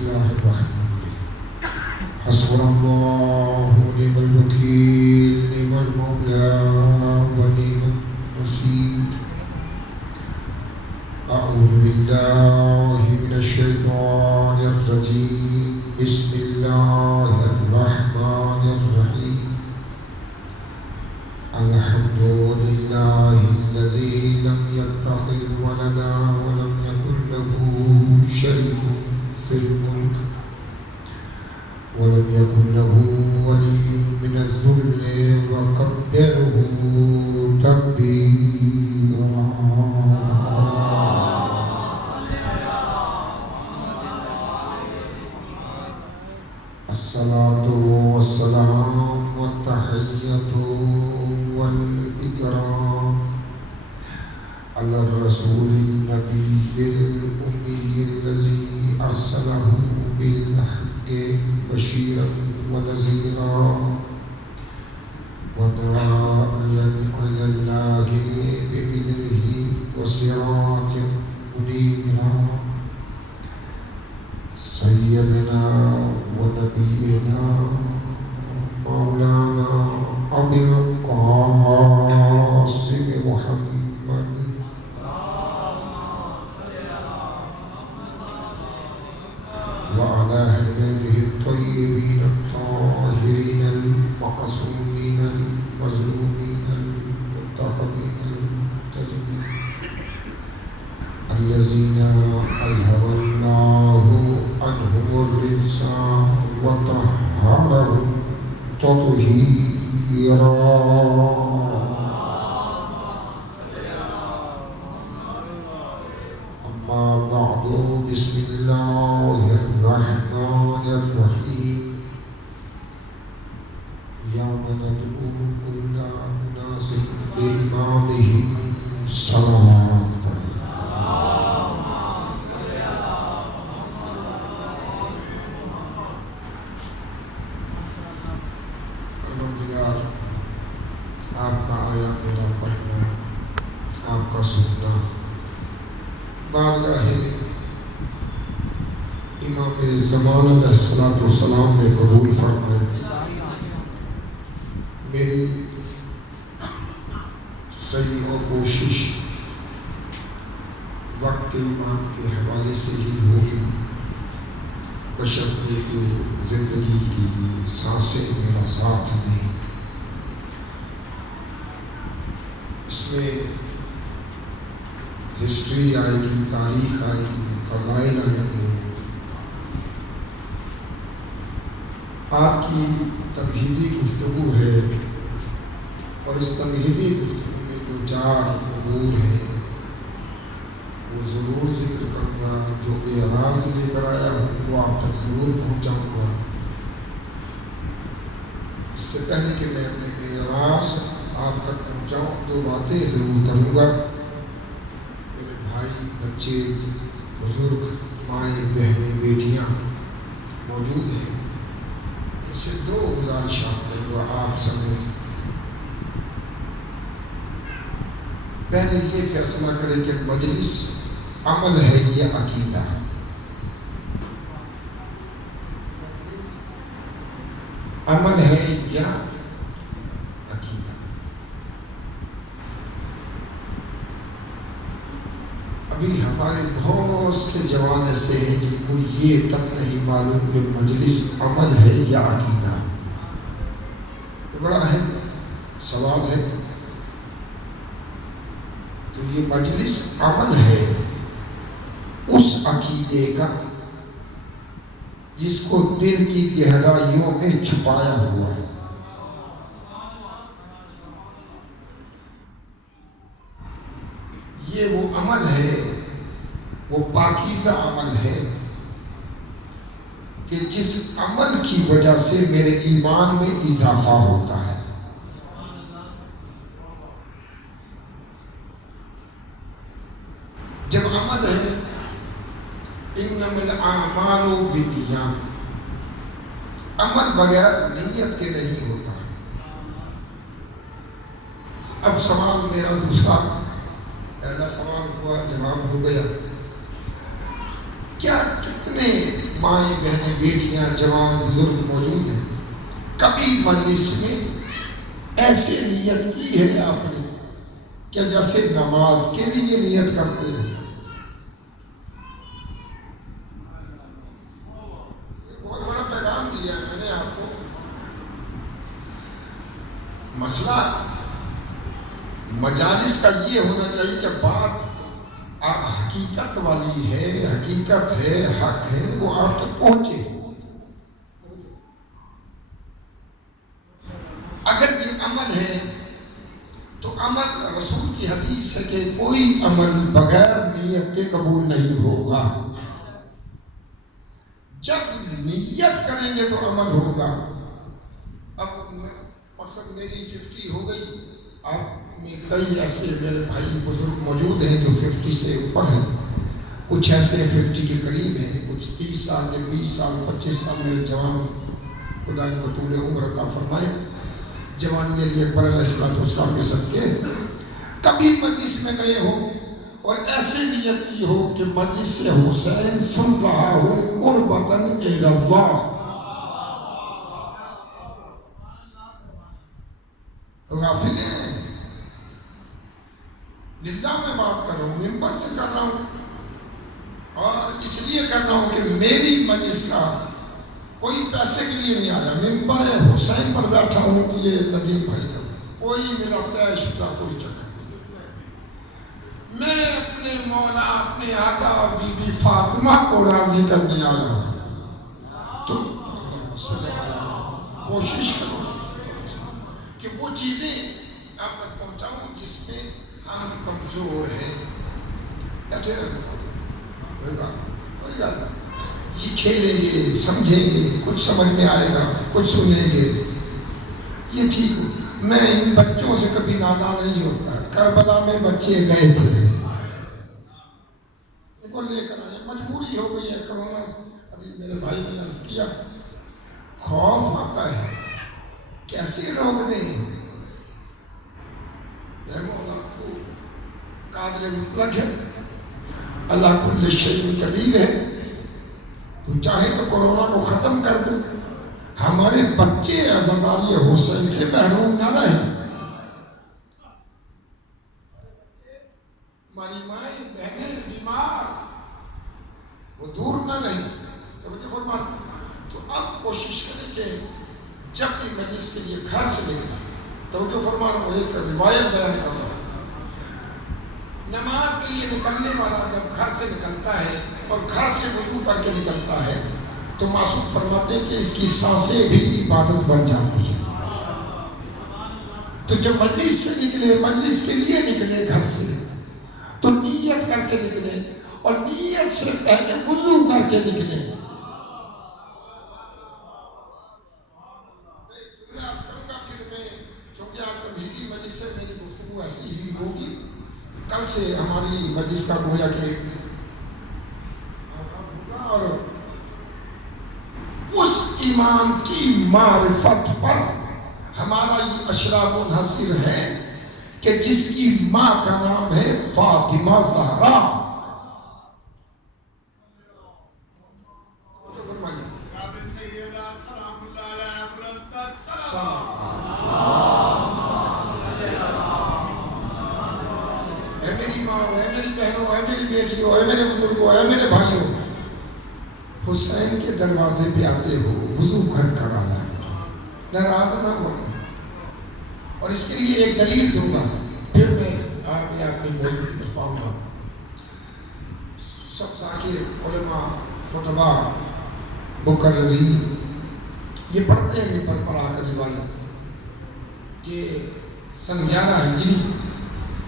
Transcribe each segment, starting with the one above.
اللہ الرحمن الرحیم حسبنا اللہ ونعم الوکیل نعم المولا ونعم النصیر اعوذ باللہ من الشیطان الرجیم بسم اللہ الرحمن الرحیم الحمد للہ الذی لم يتخذ ولدا ولم يكن له شریک في الملك ولم يكن له ولي من الذل وكبره تكبيرا الصلاة والسلام والتحية والإكرام على الرسول النبي الأمي الذي أرسله بالحق بشيرا ونذيرا وداعيا إلى الله بإذنه وسراجا منيرا سيدنا ونبينا مولانا أبي القاسم محمد وعلى أهل بيته الطيبين الطاهرين المعصومين المظلومين المنتخبين المنتجبين الذين أذهب الله عنهم الرجس وطهرهم تطهيرا أما بعد بسم الله الرحمن الرحيم يوم ندعو كل أناس بإمامهم صلوات آپ کا آیا میرا پڑھنا آپ کا سننا بارگاہ امام زمان علیہ السلام میں قبول فرمائے. میری صحیح و کوشش وقت کے امام کے حوالے سے ہی ہوگی بشرطے کہ زندگی کی سانسیں میرا ساتھ دیں. اس میں ہسٹری آئے گی، تاریخ آئے گی، فضائل آئیں گے. آپ کی تمہیدی گفتگو ہے اور اس تمہیدی گفتگو میں جو 4 امور ہیں وہ ضرور ذکر کروں گا. جو اعراض لے کر آیا ہوں وہ آپ تک ضرور پہنچاؤں گا. اس سے پہلے کہ میں اپنے اعراض آپ تک پہنچاؤں 2 باتیں ضرور کروں گا. میرے بھائی، بچے، بزرگ، مائیں، بہنیں، بیٹیاں موجود ہیں. ان سے 2 گزارشات کروں گا آپ سمیت. پہلے یہ فیصلہ کریں کہ مجلس عمل ہے یا عقیدہ ہے. عمل ہے یا عقیدہ. ابھی ہمارے بہت سے جوان ایسے ہیں جن کو یہ تک نہیں معلوم کہ مجلس عمل ہے یا عقیدہ. یہ بڑا اہم سوال ہے. تو یہ مجلس عمل ہے اس عقیدے کا جس کو دل کی گہرائیوں میں چھپایا ہوا ہے. یہ وہ عمل ہے، وہ پاکیزہ عمل ہے کہ جس عمل کی وجہ سے میرے ایمان میں اضافہ ہوتا ہے. جب عمل ہے انما الاعمال بالنیات، عمل بغیر نیت کے نہیں ہوتا. اب سوال میرا دوسرا، پہلا سوال ہوا جواب ہو گیا. کیا کتنے مائیں بہنیں بیٹیاں جوان بزرگ موجود ہیں، کبھی مجلس میں ایسے نیت کی ہے آپ نے کہ جیسے نماز کے لیے نیت کرتے ہیں؟ بہت بڑا پیغام دیا میں نے آپ کو. مسئلہ مجالس کا یہ ہونا چاہیے کہ بات حقیقت والی ہے، حقیقت ہے، حق ہے، وہ آپ تک پہنچے. اگر یہ عمل ہے تو عمل، رسول کی حدیث ہے کہ کوئی عمل بغیر نیت کے قبول نہیں ہوگا. جب نیت کریں گے تو عمل ہوگا. اب مقصد میری 50 ہو گئی، آپ میں کئی ایسے میرے بھائی بزرگ موجود ہیں جو 50 سے اوپر ہیں، کچھ ایسے 50 کے قریب ہیں، کچھ 30 سال میں، 20 سال 25 سال میں جوان. خدا ان کو طول عمر عطا فرمائے. جوانی علی اکبر علیہ السلام کے صدقے کبھی مجلس میں گئے ہو اور ایسے نیت کی ہو کہ مجلس سے حسین سن رہا ہو قربتاً الی اللہ. غافل ہیں. للہ میں بات کر رہا ہوں، ممبر سے کر رہا ہوں، اور اس لیے کر رہا ہوں کہ میری مجلس کا کوئی پیسے کے لیے نہیں آیا. ممبر حسین پر بیٹھا ہوں کہ یہ ندیم بھائی کا کوئی میرا طے شدہ کوئی چکر نہیں. میں اپنے مولا، اپنے آقا بی بی فاطمہ کو راضی کرنے آیا ہوں. تو کوشش کرو کہ وہ چیزیں آپ تک پہنچاؤں جس میں ہم کمزور ہیں. بیٹھے رہتے کوئی بات نہیں، یہ کھیلیں گے، سمجھیں گے، کچھ سمجھ میں آئے گا، کچھ سنیں گے، یہ ٹھیک ہو. میں ان بچوں سے کبھی نانا نہیں ہوتا. کربلا میں بچے گئے تھے، ان کو لے کر آئے، مجبوری ہو گئی ہے. کرونا ابھی میرے بھائی نے عرض کیا، خوف آتا ہے کیسے روک دیں. اے مولا تو قادر مطلق ہے، اللہ کل شیء قدیر ہے، تو چاہے تو کورونا کو ختم کر دے، ہمارے بچے عزاداری حسین سے محروم نہ رہے. ہماری مائیں بہنیں بیمار وہ دور نہ رہیں. توجہ فرمانا. تو اب کوشش کریں کہ جب بھی مجلس کے لیے گھر سے نکلیں، توجہ فرمانا، وہ ایک روایت بیان کر رہا ہوں. نماز کے لیے نکلنے والا جب گھر سے نکلتا ہے اور گھر سے وضو کر کے نکلتا ہے تو معصوم فرماتے ہیں کہ اس کی سانسیں بھی عبادت بن جاتی ہیں. تو جب مجلس سے نکلے، مجلس کے لیے نکلے گھر سے، تو نیت کر کے نکلے، اور نیت سے پہلے وضو کر کے نکلے. میں عرض کروں گا پھر میں، چونکہ آج تمہیدی مجلس سے میری گفتگو ایسی ہی ہوگی. کل سے ہماری مجلس کا گویا کہ اور اس ایمان کی معرفت پر ہمارا یہ اشرا منحصر ہے کہ جس کی ماں کا نام ہے فاطمہ زہرا. اے میری ماں، اے میری بہنوں، اے میری بیٹیوں، اے میرے بزرگوں، اے میرے بھائیوں، حسین کے دروازے پہ آتے ہو، وضو کر آیا، ناراض نہ ہو. اور اس کے لیے ایک دلیل دوں گا، پھر میں آگے اپنے موضوع کی طرف آؤں گا. سب ذاکر علماء، خطبہ، مقررین یہ پڑھتے ہیں پر پڑھا کر روایت کہ سن 11 ہجری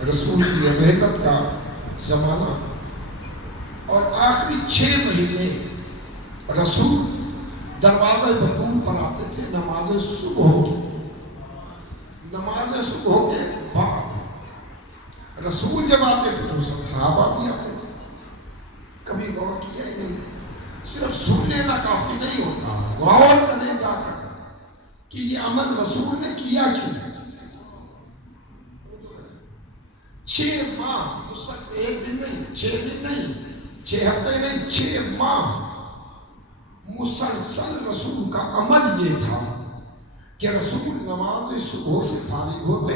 رسول کی رحلت کا زمانہ، اور آخری 6 مہینے رسول دروازے بطول پر آتے تھے نماز صبح کی. نماز صبح کے بعد رسول جب آتے تھے تو سب صحابہ بھی آتے تھے. کبھی غور کیا ہی نہیں. صرف سن لینا کافی نہیں ہوتا، غور کریں جا کر کہ یہ عمل رسول نے کیا کیوں. 6 ماہ، اس وقت 1 دن نہیں، 6 دن نہیں، 6 ہفتے نہیں 6 ماہ مسلسل رسول کا عمل یہ تھا کہ رسول نماز صبح سے فارغ ہوتے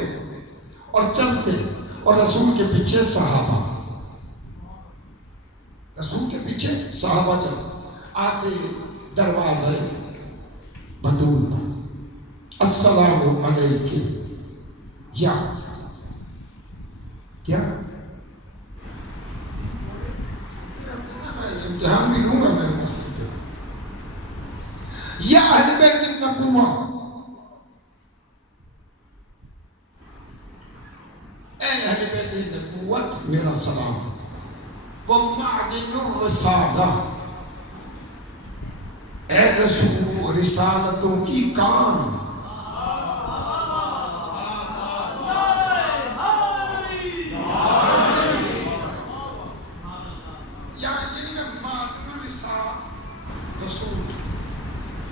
اور چلتے، اور رسول کے پیچھے صحابہ، رسول کے پیچھے صحابہ چلتے آتے دروازے بطول پر، السلام علیکم یا کیا امتحان بھی لوں گا میں، یا اہل بیت النبوہ، اے اہل بیت النبوت میرا سلام، ومعدن الرسالہ، اے رسول رسالتوں کی کان،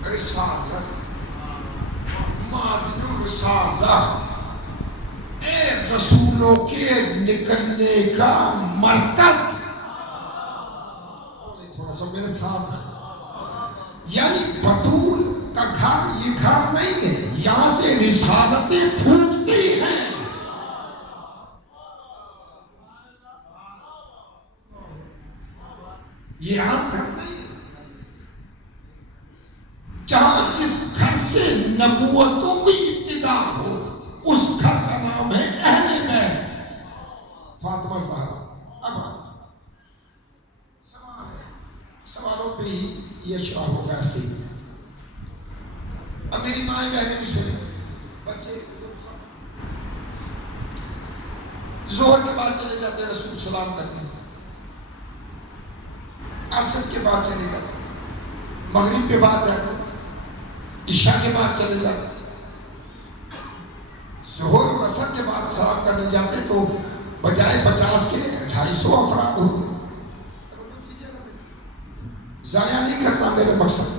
رسالت معدن الرسالہ، اے رسولوں کے نکلنے کا مرکز، تھوڑا سا میرے ساتھ ہے، یعنی بطول کا گھر یہ گھر نہیں ہے، یہاں سے رسالتیں پھوٹتی ہیں، یہ عام گھر نہیں ہے، جہاں جس گھر سے نبوتوں کی ابتدا ہو اس گھر کا نام ہے اہل بیت فاطمہ صاحب۔ اب سوالوں پہ ہی یہ شروع ہوگا ایسے ہی۔ اب میری مائیں بہنیں بھی سنیں، بچے ظہر کے بعد چلے جاتے ہیں رسول سلام کرنے، عصر کے بعد چلے جاتے، مغرب کے بعد جاتے، عشاء کے بعد چلے جاتے، ظہر اور عصر کے بعد سلام کرنے جاتے تو بجائے 50 کے 250 افراد ہوتے۔ ضائع نہیں کرنا میرے مقصد،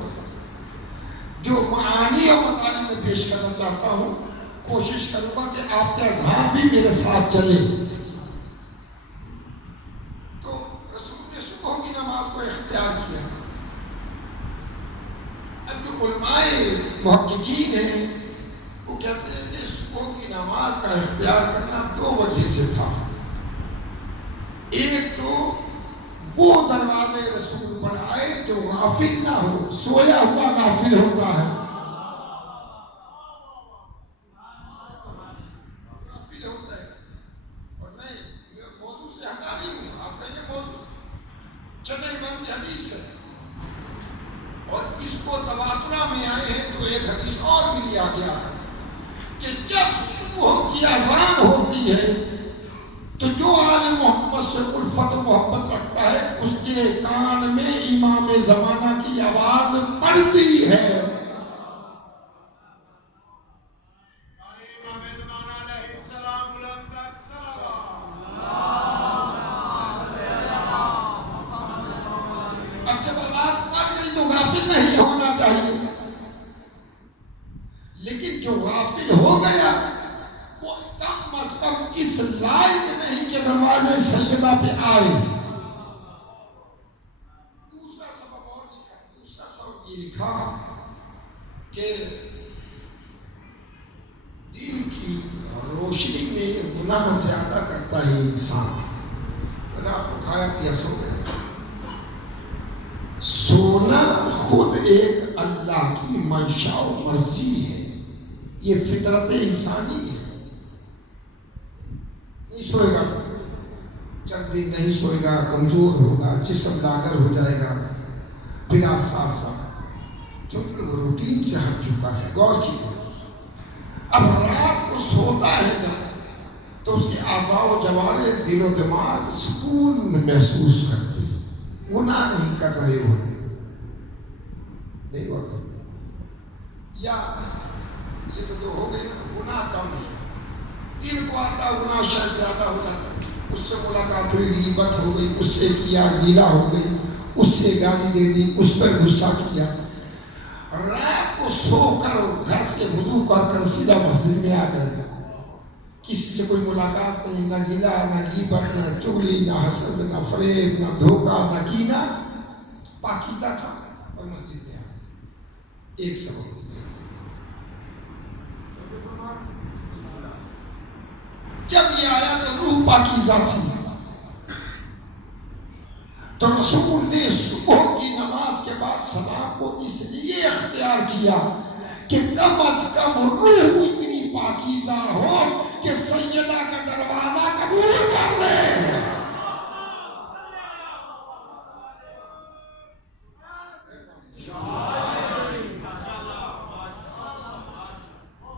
جو معانی اور مطالب میں پیش کرنا چاہتا ہوں، کوشش کروں گا کہ آپ کے اذہان بھی میرے ساتھ چلے۔ تو رسول نے صبح کی نماز کو اختیار کیا۔ اب جو علماء محققین ہیں وہ کہتے ہیں کہ صبح کی نماز کا اختیار کرنا 2 وجہ سے تھا۔ ایک تو وہ دروازے رسول پر آئے جو غافل نہ ہو، سویا ہوا غافل ہوتا ہے، غافل ہوتا ہے، اور میں موضوع سے ہٹا نہیں ہوں، آپ کا یہ موضوع چلے امام کی حدیث ہے، اور اس کو تواترہ میں آئے ہیں تو ایک حدیث اور بھی لیا گیا ہے کہ جب صبح کی اذان ہوتی ہے تو جو آل محمد سے الفت و محبت رکھتا ہے اس کے کان میں امام زمانہ کی آواز پڑتی ہے۔ اب جب آواز پڑ گئی تو غافل نہیں ہونا چاہیے، لیکن جو غافل ہو گیا وہ کم از کم اس لائق نہیں کہ دروازے سیدہ پہ آئے۔ دوسرا سبب اور لکھا، دوسرا سبب یہ لکھا کہ دل کی روشنی میں گناہ زیادہ کرتا ہے انسان۔ رات کو کھایا پیا سو گیا، سونا خود ایک اللہ کی منشا و مرضی ہے، یہ فطرت انسانی ہے۔ نہیں سوئے گا، چند دن نہیں سوئے گا، کمزور ہوگا، جسم لاغر ہو جائے گا، بلا ساتھ ساتھ چونکہ وہ روٹین سے ہٹ چکا ہے۔ غور کیجیے، اب رات کو سوتا ہے جب تو اس کے اعضاء و جوارح، دل و دماغ سکون محسوس کرتے ہیں، گناہ نہیں کر رہے ہوتے، نہیں غور کرتے، یا یہ تو جو ہو گئے نا گناہ کم ہے، دل کو آتا گناہ شاید زیادہ ہو جاتا، اس سے ملاقات ہوئی، غیبت ہو گئی، اس سے کیا، غیرہ ہو گئی، اس سے گالی دے دی، اس پر غصہ کیا، رات کو سو کر گھر سے وضو کر سیدھا مسجد میں آ گئے کسی سے کوئی ملاقات نہیں، نہ گلا، نہ غیبت، نہ چغلی، نہ حسد، نہ فریب، نہ دھوکہ، نہ کینہ، پاکیزہ تھا اور مسجد میں آیا۔ ایک سبب جب یہ آیا تو روح پاکیزہ تھی، تو رسول نے صبح کی نماز کے بعد سلام کو اس لیے اختیار کیا کہ کم از کم روح اتنی پاکیزہ ہو کہ سیدہ کا دروازہ قبول کر لے۔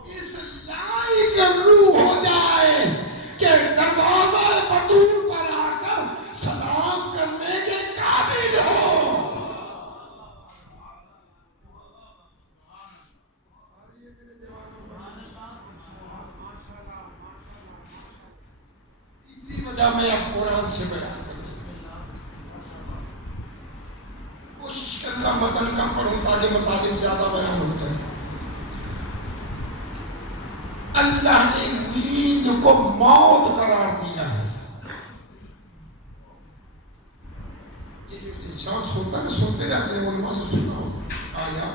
اس لائق روح ہو جائے کہ دروازہ بطول پر آ کر سلام کرنے کے قابل ہو۔ اسی وجہ میں اب قرآن سے بیان کروں، کوشش کرنا متن کم پڑھوں تاکہ مطالب زیادہ بیان ہوتا ہے۔ اللہ نے نیند کو موت قرار دیا ہے۔ یہ جو انسان سنتا ہے، سنتے رہتے ہیں، علماء سے سنا ہو آیا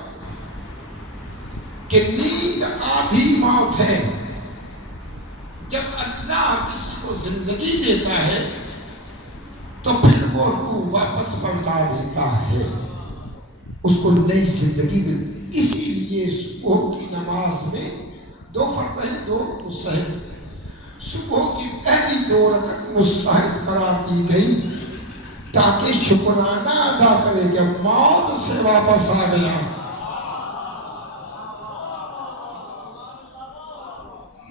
کہ نیند آدھی موت ہے۔ جب اللہ کسی کو زندگی دیتا ہے تو پھر وہ روح واپس پلٹا دیتا ہے، اس کو نئی زندگی ملتی ہے۔ اسی لیے صبح کی نماز میں دو فرض ہیں، دو مستحب۔ صبح کی پہلی 2 رکعت مستحب قرار دی گئی تاکہ شکرانہ ادا کرے کہ موت سے واپس آ گیا،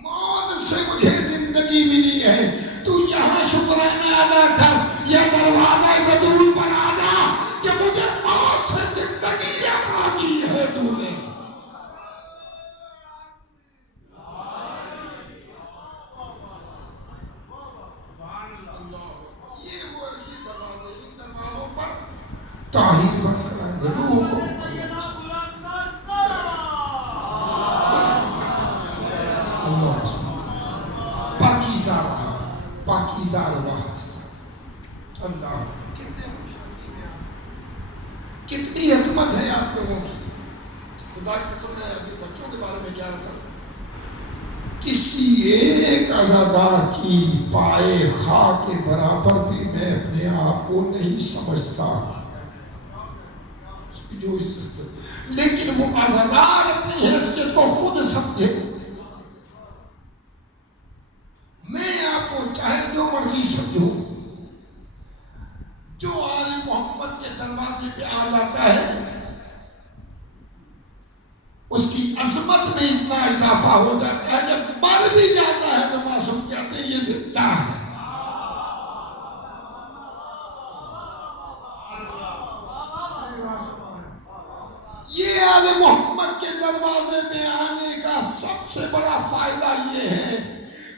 موت سے مجھے زندگی ملی ہے۔ تو یہاں شکرانہ ادا کر، یہ دروازہ بدول پر آ جا کہ مجھے موت سے زندگی عطا کی ہے تو نے۔ طاہر بن کر آئے روح کو، اللہ رسول پاکیزہ رہا، پاکیزہ رہا۔ اللہ کتنی عظمت ہے آپ لوگوں کی، خدا کی قسم ہے۔ ابھی بچوں کے بارے میں کیا رہا، کسی ایک عزادار کی پائے خاک کے برابر بھی میں اپنے آپ کو نہیں سمجھتا، جو عزت ہے، لیکن وہ عزادار اپنی حیثیت کو خود سمجھے۔ میں آپ کو چاہے جو مرضی سمجھوں، جو آل محمد کے دروازے پہ آ جاتا ہے اس کی عظمت میں اتنا اضافہ ہو جاتا ہے، جب مر بھی جاتا ہے تو معصوم کہتے ہیں یہ زندہ ہے۔ یہ آل محمد کے دروازے میں آنے کا سب سے بڑا فائدہ یہ ہے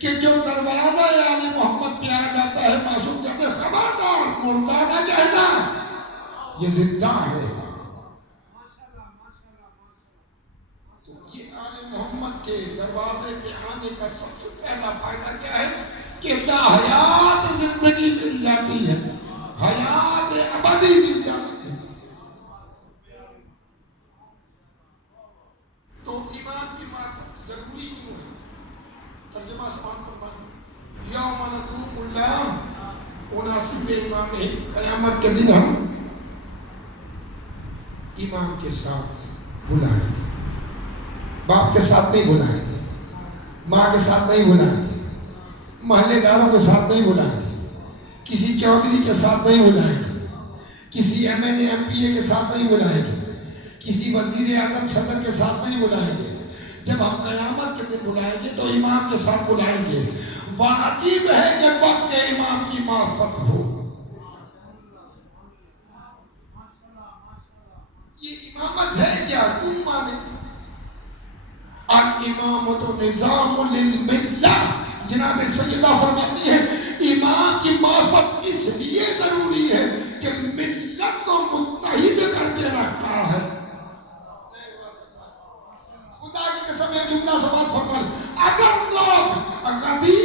کہ جو دروازہ آل محمد پہ آ جاتا ہے معصوم کہتے ہیں خبردار مردہ نہ کہنا، یہ زندہ ہے۔ تو یہ آل محمد کے دروازے پہ آنے کا سب سے پہلا فائدہ کیا ہے کہ حیات زندگی مل جاتی ہے، حیات ابدی مل جاتی ہے۔ تو امام کی معرفت ضروری کیوں ہے؟ ترجمہ سمان فرمائیں، یوم ندعو اللہ اناسب امام ہے، قیامت کے دن ہم امام کے ساتھ بلائیں گے، باپ کے ساتھ نہیں بلائیں گے، ماں کے ساتھ نہیں بلائیں گے، محلے داروں کے ساتھ نہیں بلائیں گے، کسی چودھری کے ساتھ نہیں بلائیں گے، کسی M N A M P A کے ساتھ نہیں بلائیں گے، کسی وزیر اعظم صدر کے ساتھ نہیں بلائیں گے۔ جب ہم قیامت کے دن بلائیں گے تو امام کے ساتھ بلائیں گے۔ واجب ہے کہ وقت امام کی معرفت ہو۔ یہ امامت ہے کیا؟ کیوں مانے؟ الامامت نظام للملہ، جناب سیدہ فرماتی ہے امام کی معرفت اس لیے ضروری ہے کہ ملت کو متحد کر کے رکھتا ہے۔ خدا کی قسم ہے جملہ سماعت فرمان، اگر لوگ غدیر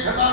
1000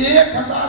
1000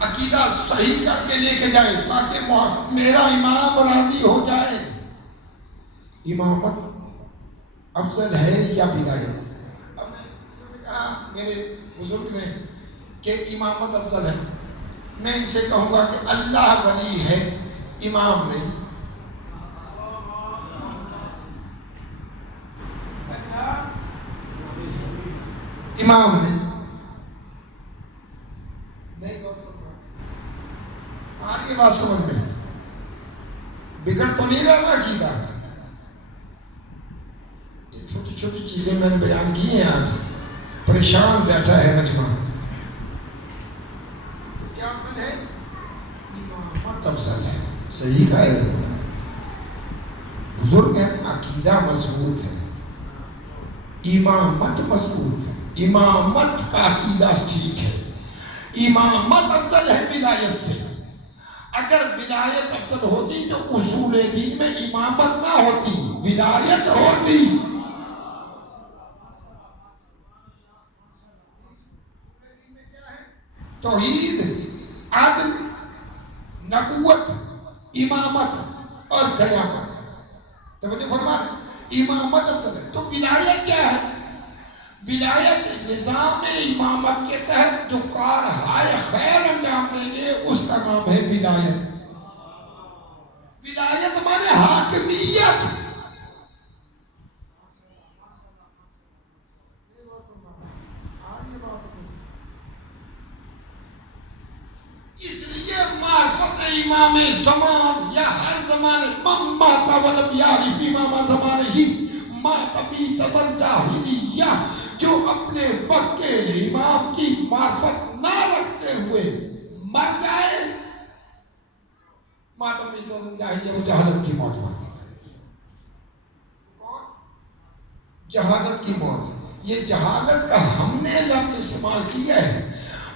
عقیدہ صحیح کر کے لے کے جائے تاکہ میرا امام راضی ہو جائے. امامت افضل ہے یا ولایت؟ اب میں نے کہا میرے بزرگ نے کہ امامت افضل ہے. میں ان سے کہوں گا کہ اللہ ولی ہے، امام نہیں. امام نہیں. ہماری بات سمجھ میں بگڑ تو نہیں رہا عقیدہ. یہ چھوٹی چھوٹی چیزیں میں نے بیان کی ہیں. آج پریشان بیٹھا ہے مجمع. کیا افضل ہے؟ امامت افضل ہے. صحیح کہا ہے بزرگ ہیں. عقیدہ مضبوط ہے، امامت مضبوط ہے. امامت کا عقیدہ ٹھیک ہے. امامت افضل ہے ولایت سے. اگر ولایت افضل ہوتی تو اصول دین میں امامت نہ ہوتی، ولایت ہوتی. توحید، عدل، نبوت، امامت اور قیامت. توجہ فرما، امامت افضل ہے. تو ولایت کیا ہے؟ ولایت نظام امامت کے تحت جو کارہائے خیر انجام دیں گے اس کا نام ہے ولایت. ولایت مانے حاکمیت. اس لیے معرفت امام زمان یا ہر زمانے من مات ولم یعرف امام زمانے ہی مات میتۃ الجاہلیہ. جو اپنے وقت کے امام کی معرفت نہ رکھتے ہوئے مر جائے مات میتۃ الجاہلیہ، وہ جہالت کی موت مر گئی. جہالت کی موت. یہ جہالت کا ہم نے لفظ استعمال کیا ہے.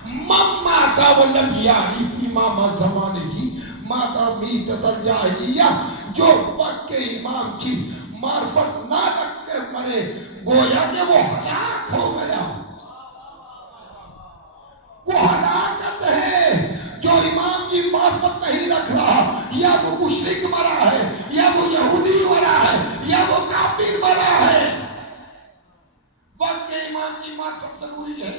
من مات ولم یعرف امام زمانے ہی مات میتۃ الجاہلیہ. جو وقت کے امام کی معرفت نہ رکھتے مرے گویا کہ وہ ہلاک ہو گیا. وہ ہلاکت ہے. جو امام کی معرفت نہیں رکھ رہا، یا وہ مشرک مرا ہے، یا وہ یہودی مرا ہے، یا وہ کافر مرا ہے. وقت کے امام کی معرفت ضروری ہے.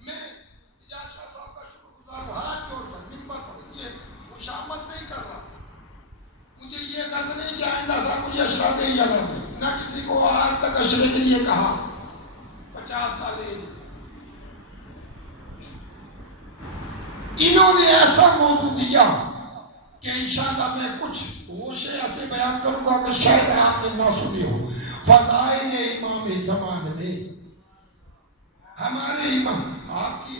میں اجاز شاہ صاحب کا شکر گزار ہاتھ جوڑ کر ممبر پر یہ خوشامد نہیں کر رہا. مجھے یہ غرض نہیں کہ آئندہ صاحب مجھے اشرا دے یا نہ دے. نہ کسی کو آج تک اشرے کے لیے کہا. 50 سال ایج. انہوں نے ایسا موضوع دیا کہ انشاءاللہ میں کچھ ہوشے ایسے بیان کروں گا کہ شاید آپ نے نہ سنی ہو. فضائل امام زمان میں ہمارے امام آپ کی،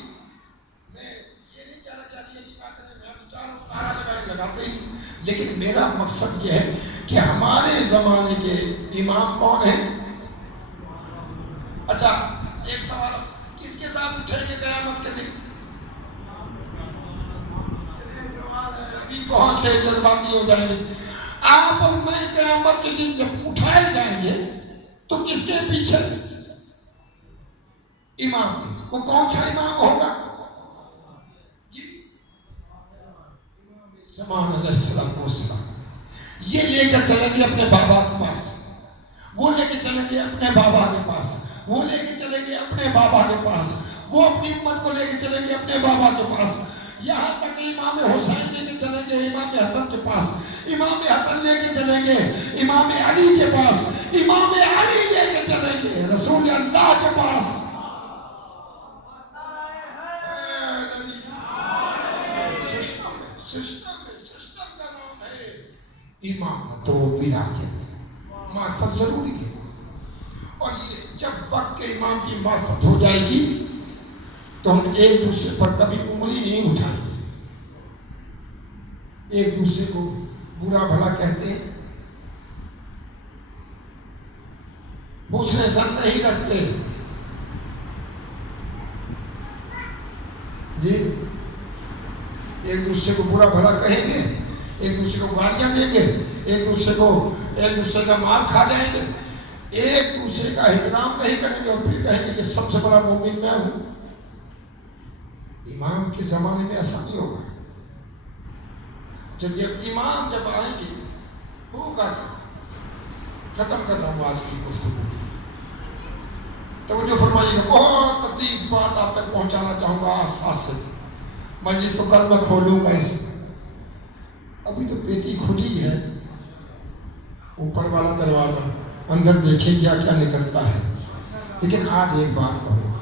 میں یہ نہیں کہہ رہا کہ علی علی کا کریں، میں تو چاروں نعرہ لگاتے ہی، لیکن میرا مقصد یہ ہے کہ ہمارے زمانے کے امام کون ہیں؟ اچھا ایک سوال، کس کے ساتھ اٹھیں گے قیامت کے دن؟ ابھی بہت سے جذباتی ہو جائیں گے. آپ اور میں قیامت کے دن جب اٹھائے جائیں گے تو کس کے پیچھے؟ امام. وہ کون سا امام ہوگا؟ جی امام زمان علیہ السلام. یہ لے کر چلیں گے اپنے بابا کے پاس، وہ لے کے چلیں گے اپنے بابا کے پاس، وہ لے کے چلیں گے اپنے بابا کے پاس، وہ اپنی امت کو لے کے چلیں گے اپنے بابا کے پاس. یہاں تک امام حسین لے کے چلیں گے امام حسن کے پاس، امام حسن لے کے چلیں گے امام علی کے پاس، امام علی لے کے چلیں گے رسول اللہ کے پاس. سسٹم کا نام ہے امامت و ولایت. معرفت ضروری ہے. اور یہ جب وقت کے امام کی معرفت ہو جائے گی تو ہم ایک دوسرے پر کبھی انگلی نہیں اٹھائیں گے. ایک دوسرے کو برا بھلا کہتے ہیں، حسن زن نہیں رکھتے. جی ایک دوسرے کو برا بھلا کہیں گے، ایک دوسرے کو گالیاں دیں گے، ایک دوسرے کا مال کھا جائیں گے، ایک دوسرے کا احترام نہیں کریں گے اور پھر کہیں گے کہ سب سے بڑا مومن میں ہوں. امام کے زمانے میں ایسا نہیں ہوگا. جب امام جب آئیں گے ہوگا ختم کر رہا ہوں آج کی گفتگو. توجہ فرمائیے گا. بہت لطیف بات آپ تک پہنچانا چاہوں گا آس سے. مجلس تو کل میں کھولوں گا اس میں. ابھی تو پیٹی کھلی ہے, اوپر والا دروازہ, اندر دیکھیں کیا کیا نکلتا ہے. لیکن آج ایک بات کہوں,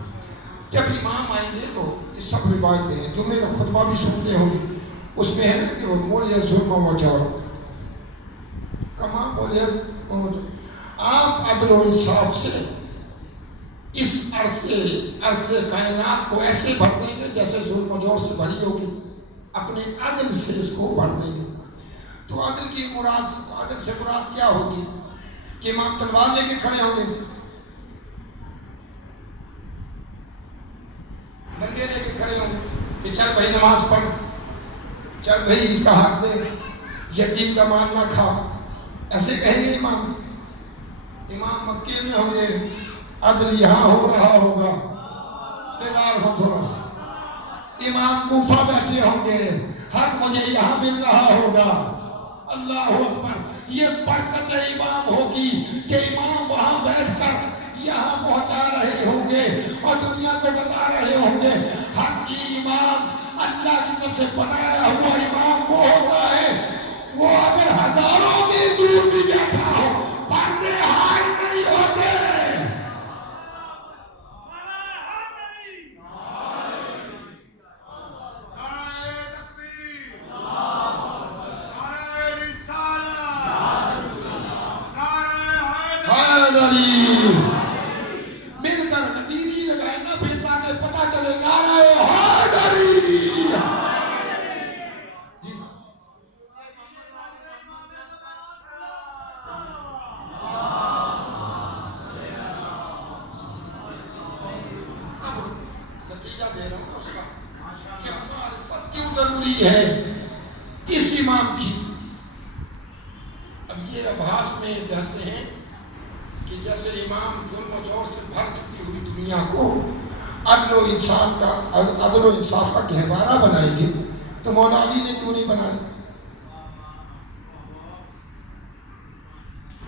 جب امام آئیں گے تو یہ سب روایتیں ہیں. جمعے کا خطبہ بھی سنتے ہوں گے, اس میں ہے نا کہ وہ مولیا ظلم و جور کما مولیا. آپ عدل و انصاف سے اس عرصے کائنات کو ایسے بھر دیں گے جیسے ظلم و جور سے بھری ہوگی. اپنے عدل سے اس کو بھر دیں گے. تو عدل کی عدل سے مراد کیا ہوگی کہ امام تلوار لے کے کھڑے ہوں گے, ڈنڈے لے کے کھڑے ہوں گے کہ چل بھائی نماز پڑھ, چل بھائی اس کا حق دے, یتیم کا مال نہ کھا. ایسے کہیں گے امام. امام مکے میں ہوں گے, عدل یہاں ہو رہا ہوگا, بیدار ہو تھوڑا سا. امام کوفہ بیٹھے ہوں گے, حق مجھے یہاں مل رہا ہوگا. اللہ اکبر. یہ برکت امام ہوگی کہ امام وہاں بیٹھ کر یہاں پہنچا رہے ہوں گے اور دنیا کو بتا رہے ہوں گے. حق کی امام, اللہ کی طرف سے بنایا ہوا امام وہ ہوتا ہے, وہ اگر ہزاروں میں دور بھی بیٹھا ہو پردے ہار نہیں ہوتے. مل کر دیدی لگائے نا پھر تاکہ پتا چلے نعرہ حیدری. جی نتیجہ دے رہا ہوں اس کا کہ معرفت کیوں ضروری ہے اس امام کی. اب یہ ابحاث میں بحثیں ہیں کہ جیسے امام ظلم و جور سے بھر چکی ہوئی دنیا کو عدل و انصاف کا گہوارہ بنائیں گے, تو مولا علی نے کیوں نہیں بنایا؟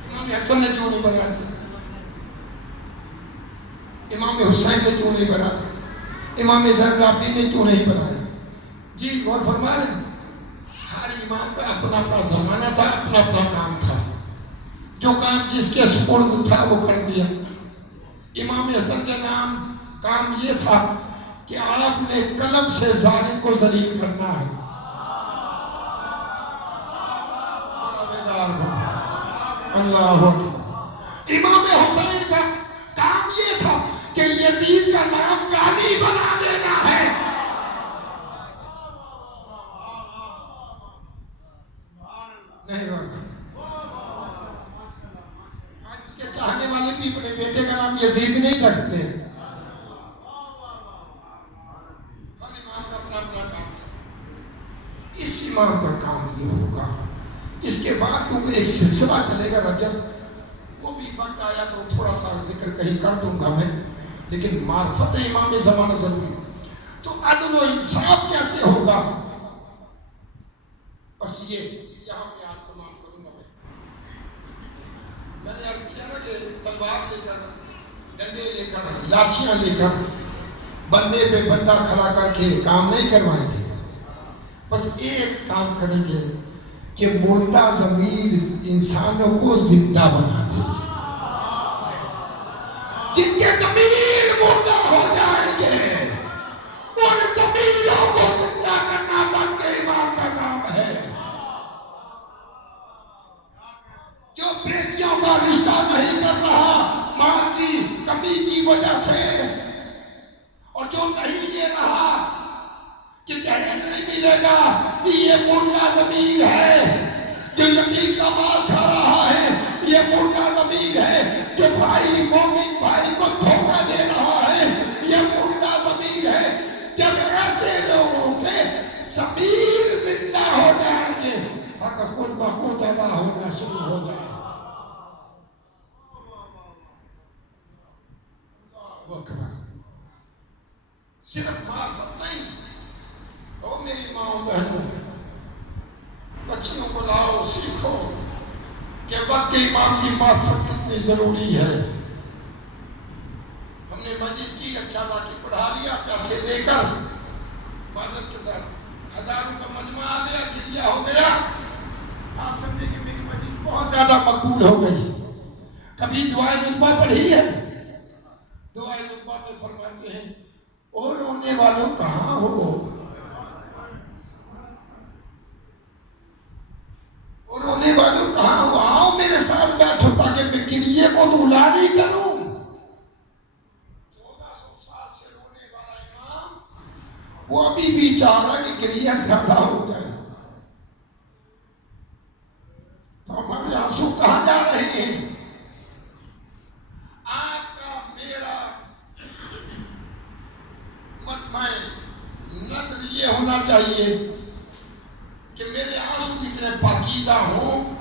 امام حسن نے کیوں نہیں بنایا؟ امام حسین نے کیوں نہیں بنایا؟ امام زین العابدین نے کیوں نہیں بنایا؟ جی غور فرما رہے ہیں. ہر امام کا اپنا اپنا زمانہ تھا, اپنا اپنا کام تھا. جو کام جس کے سپرد تھا وہ کر دیا. امام حسن کے نام کام یہ تھا کہ آپ نے قلم سے ظالم کو ذلیل کرنا ہے. اللہ اکبر. امام حسین کا کام یہ تھا کہ یزید کا نام گالی بنا دینا ہے. نہیں آج اس کے چاہنے والے بھی اپنے بیٹے کا نام یزید نہیں رکھتے. ہر امام کا اپنا اپنا کام تھا. اس امام کا کام یہ ہوگا. اس کے بعد کیونکہ ایک سلسلہ چلے گا رجب, وہ بھی وقت آیا تو تھوڑا سا ذکر کہیں کر دوں گا میں, لیکن معرفت امام زمانہ ضروری. تو عدل و انصاف کیسے ہوگا؟ بس یہ یہاں پہ آج تمام کروں گا. میں نے عرض کیا نا کہ تلوار لے کر, ڈنڈے لے کر, لاٹھیاں لے کر بندے پہ بندہ کھڑا کر کے کام نہیں کروائیں گے. بس ایک کام کریں گے کہ مردہ ضمیر انسانوں کو زندہ بنا دے. جن کے ضمیر مردہ ہو جائیں گے ان ضمیروں کو زندہ کرنا بند امام کا کام ہے. جو بیٹیوں کا رشتہ نہیں کر رہا ماں کی کمی کی وجہ سے, اور جو نہیں دے رہا کہ جہیز نہیں ملے گا, یہ مردہ ضمیر ہے. جو یتیم کا مال کھا رہا ہے یہ مردہ ضمیر ہے. جو بھائی مومن بھائی کو دھوکہ دے رہا ہے یہ مردہ ضمیر ہے. جب ایسے لوگوں کے ضمیر زندہ ہو جائیں گے حق خود بخود ادا ہونا شروع ہو جائے. صرف معرفت نہیں, میری ماں بہنوں، بچیوں کو لاؤ، سیکھو کہ وقت کے امام کی معرفت کتنی ضروری ہے۔ ہم نے مجلس کی، اچھا لا کے پڑھا لیا پیسے دے کر، معذرت کے ساتھ ہزاروں کا مجموعہ آ گیا، گریا ہو گیا، آپ سمجھے کہ میری مجلس بہت زیادہ مقبول ہو گئی۔ کبھی دعائے نقبہ پڑھی ہے؟ دعائے نقبہ میں فرماتے ہیں او رونے والوں کہاں ہو، او رونے والوں کہاں ہو، آؤ میرے ساتھ بیٹھو تاکہ میں گریے کو دولا نہیں کروں۔ 1400 سال سے رونے والا امام وہ ابھی بھی چاہ رہا کہ گریہ زیادہ ہو جائے، تو ہمارے آنسو کہاں جا رہے ہیں؟ آپ کا میرا مطمئن نظر یہ ہونا چاہیے کہ میرے آنسو اتنے پاکیزہ ہوں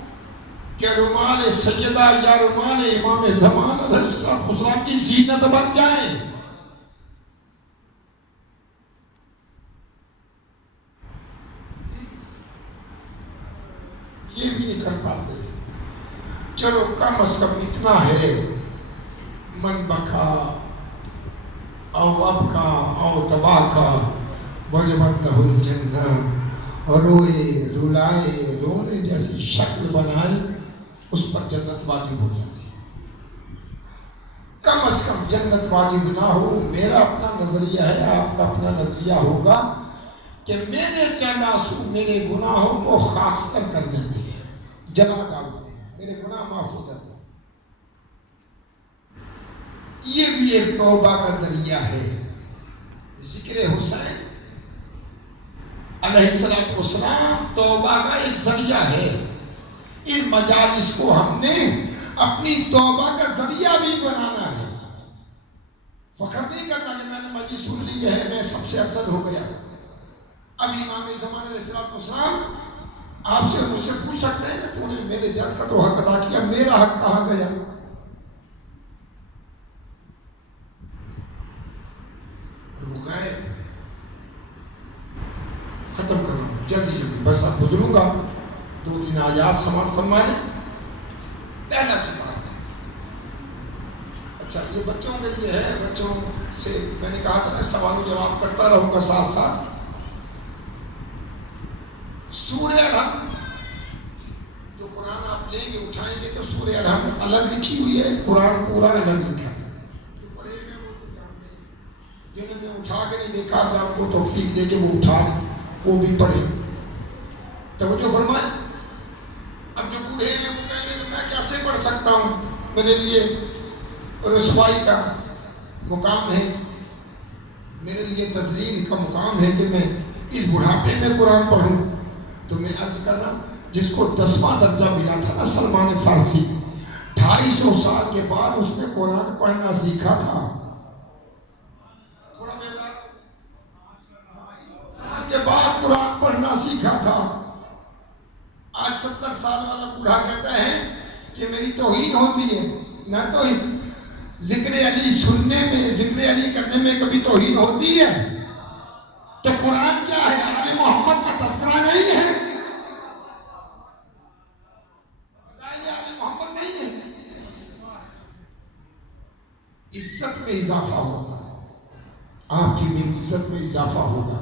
کہ رومال سجدہ یا رومال امام زمان علیہ السلام کی زینت بن جائیں۔ یہ بھی نہیں کر پاتے۔ چلو کم از کم اتنا ہے، من بکا او ابکا او تباکا وجبت لہ الجنہ، اور روئے رلائے رونے جیسی شکل بنائے اس پر جنت واجب ہو جاتی ہے۔ کم از کم جنت واجب نہ ہو، میرا اپنا نظریہ ہے، آپ کا اپنا نظریہ ہوگا کہ میرے چند آنسو میرے گناہوں کو خاکستر کر دیتے ہیں، جلا ڈالتے ہیں، میرے گناہ معاف ہو جاتے ہیں۔ یہ بھی ایک توبہ کا ذریعہ ہے۔ ذکر حسین علیہ السلام توبہ کا ایک ذریعہ ہے۔ ان مجالس کو ہم نے اپنی توبہ کا ذریعہ بھی بنانا ہے۔ فخر نہیں کرنا کہ میں نے مجلس سن لی ہے، میں سب سے افضل ہو گیا۔ اب امام زمان علیہ السلام آپ سے مجھ سے پوچھ سکتے ہیں کہ تو نے میرے جد کا تو حق ادا کیا، میرا حق کہاں گیا؟ ختم کرنا جلدی جلدی، بس اب گزروں گا، 2-3 آیات سماعت فرما لیں۔ پہلا سوال، اچھا یہ بچوں کے لیے ہے، بچوں سے میں نے کہا تھا نا سوال و جواب کرتا رہوں گا ساتھ ساتھ۔ سورہ الحمد جو قرآن آپ لیں گے اٹھائیں گے تو سورہ الحمد الگ لکھی ہوئی ہے، قرآن پورا الگ لکھا ہے۔ جنہوں نے اٹھا کے نہیں دیکھا اللہ کو توفیق دے کے وہ اٹھا وہ بھی پڑھے۔ توجہ فرمائیں۔ اب جو بوڑھے ہیں وہ کہیں گے کہ میں کیسے پڑھ سکتا ہوں، میرے لیے رسوائی کا مقام ہے، میرے لیے تذلیل کا مقام ہے کہ میں اس بڑھاپے میں قرآن پڑھوں۔ تو میں عرض کر رہا جس کو 10واں درجہ ملا تھا نا سلمان فارسی، 250 سال کے بعد اس نے قرآن پڑھنا سیکھا تھا۔ کے بعد قرآن پڑھنا سیکھا تھا۔ آج 70 سال والا بوڑھا کہتا ہے کہ میری توہین ہوتی ہے، نہ توہین، ذکر علی سننے میں، ذکر علی کرنے میں کبھی توہین ہوتی ہے؟ تو قرآن کیا ہے؟ آل محمد کا تذکرہ نہیں ہے، آل محمد نہیں ہے۔ عزت میں اضافہ ہوگا، آپ کی میری عزت میں اضافہ ہوگا۔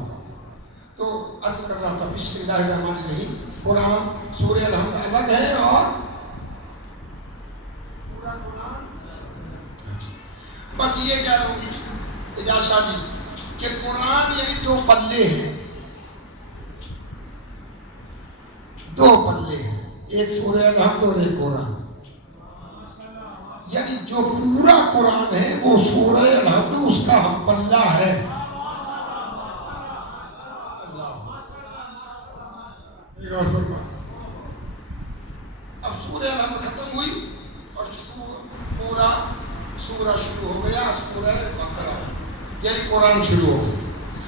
تو عرض کر رہا تھا بسم اللہ الرحمن الرحیم، قرآن سورہ الحمد الگ ہے اور پورا قرآن، بس یہ کہہ رہا ہوں اجاز شاہ جی کہ قرآن یعنی 2 پلے ہیں، 2 پلے ہیں، ایک سورہ الحمد اور ایک قرآن۔ یعنی جو پورا قرآن ہے وہ سورہ الحمد اس کا پلہ ہے۔ اب سورہ الحمد ختم ہوئی اور پورا سورہ شروع ہو گیا، سورہ بقرہ، یعنی قرآن شروع ہو گیا۔